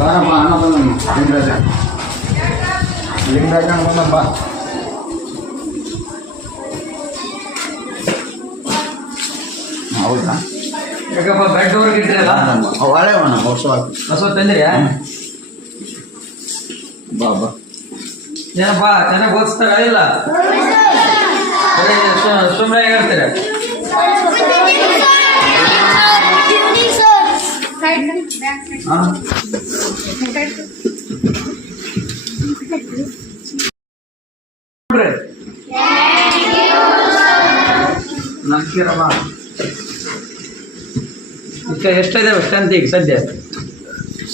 ಬಾರಪ್ಪ ಅಣ್ಣ ಬಂದನು ಲಿಂಗರಾಜ. ಲಿಂಗರಾಜ ಅಣ್ಣ ಹೌದಾ? ಯಾಕಪ್ಪ ಬೆಡ್ ವರ್ಕ್ ಇಟ್ಟಿರಲ್ಲ ಒಳ್ಳೆಯವಣ್ಣ ಹೊಸ ಹೊಸ ತಂದ್ರಿಯಾ ಬಾ ಬಾ. ಏನಪ್ಪ ಚೆನ್ನಾಗಿ ಓದಿಸ್ತಾರ ಇಲ್ಲ? ಸುಮ್ಮನೆ ಹೇಳ್ತೀರ? ಹಾ. ನೋಡ್ರಿ ನಂಬಿರಮ್ಮ ಈಗ ಎಷ್ಟಿದಾವೆ ಸ್ಟ್ರೆಂತ್ ಈಗ ಸದ್ಯ?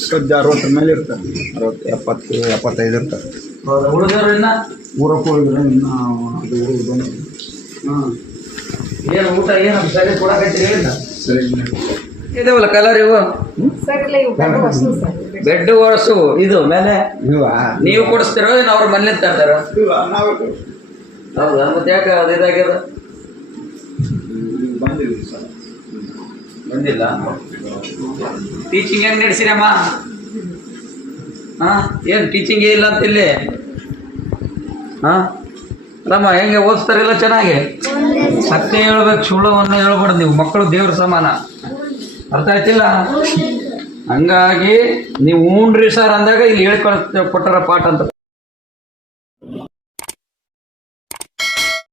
ಸದ್ಯ ಅರವತ್ತರ ಮೇಲೆ ಇರ್ತಾರೆ. ಅರವತ್ತು ಎಪ್ಪತ್ತು ಎಪ್ಪತ್ತೈದು ಇರ್ತಾರೆ. ಹೌದಾ? ಹುಡುಗರು ಇನ್ನ? ಊರಕ್ಕೆ ಹೋಗಿದ್ರೆ ಇನ್ನು ಅದು ಹುಡುಗ ಹ್ಮ್. ಏನು ಊಟ ಏನು ಸರಿ ಕೊಡಕ್ಕೆ ಹೇಳಿಲ್ಲ ಸರಿ ಇದಾವಲ್ಲ ಕಲರ್ ಇವು? ಸರ್ ಇಲ್ಲ ಇವು ಬೆಡ್ ವಸ್ತು ಸರ್ ಬೆಡ್ ಒಳಸು ಇದು ಮೇಲೆ ನೀವು ಕೊಡಿಸ್ತೀರೋ ಏನು ಅವ್ರ ಮನೆ ತರ್ತಾರ? ಹೌದಾ? ಮತ್ತೆ ಯಾಕೆ ಅದು ಇದಾಗ್ಯದ? ಬಂದಿಲ್ಲ. ಟೀಚಿಂಗ್ ಹೆಂಗ್ ನಡೆಸಿರಮ್ಮ ಹಾ? ಏನು ಟೀಚಿಂಗ್ ಇಲ್ಲ ಅಂತ ಇಲ್ಲಿ ಹಾ? ಅಲ್ಲಮ್ಮ ಹೆಂಗೆ ಓದಿಸ್ತಾರಿಲ್ಲ ಚೆನ್ನಾಗಿ? ಸತ್ಯ ಹೇಳ್ಬೇಕು ಸುಳ್ಳವನ್ನು ಹೇಳ್ಬಾರ್ದು ನೀವು. ಮಕ್ಕಳು ದೇವ್ರ ಸಮಾನ. ಅರ್ಥ ಆಯ್ತಿಲ್ಲ? ಹಂಗಾಗಿ ನೀವು ಹೂನ್ರಿ ಸರ್ ಅಂದಾಗ ಇಲ್ಲಿ ಹೇಳ್ಕೊಳ್ತ ಕೊಟ್ಟಾರ ಪಾಠ ಅಂತ.